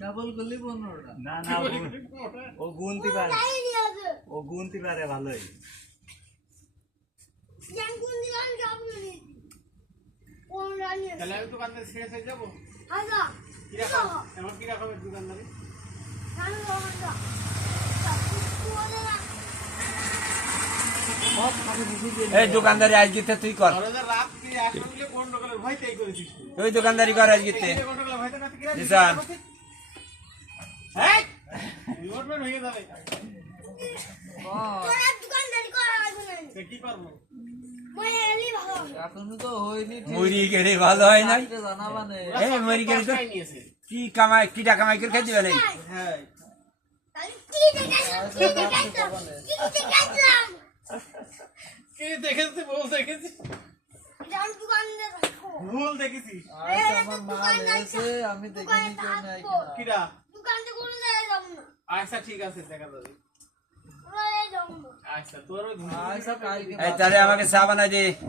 double করলি 15টা না না ও গুনতে পারে ও গুনতে পারে ভালোই তাহলে আমি দোকানদার শেষ হয়ে যাবো এমন কি রাখাবে দোকানদারি এই দোকানদারি আজকে তুই কর রাত কি আসলে গন্ডগোলের ভয়তেই করেছিস তুই দোকানদারি কর আজকে গন্ডগোলের ভয়তে না কি নিশান হ্যাঁ রিমোটমেন্ট হয়ে যাবে কি পারবো এখনো তো হয়নি মুড়ি কেড়ে ভালো হয় না জানাবা নেই এই মুড়ি কেড়ে তো কি কামাই কি টাকা কামাই করে খেতে পারে হ্যাঁ কি দেখেছিস বল দেখেছিস ভুল দেখেছিস আমার মাল এসে আমি দেখিনি কেউ নাই কিরা আচ্ছা ঠিক আছে দেখা যাবে আচ্ছা তোর আচ্ছা কালকে এই তাহলে আমাকে চা বানাই দে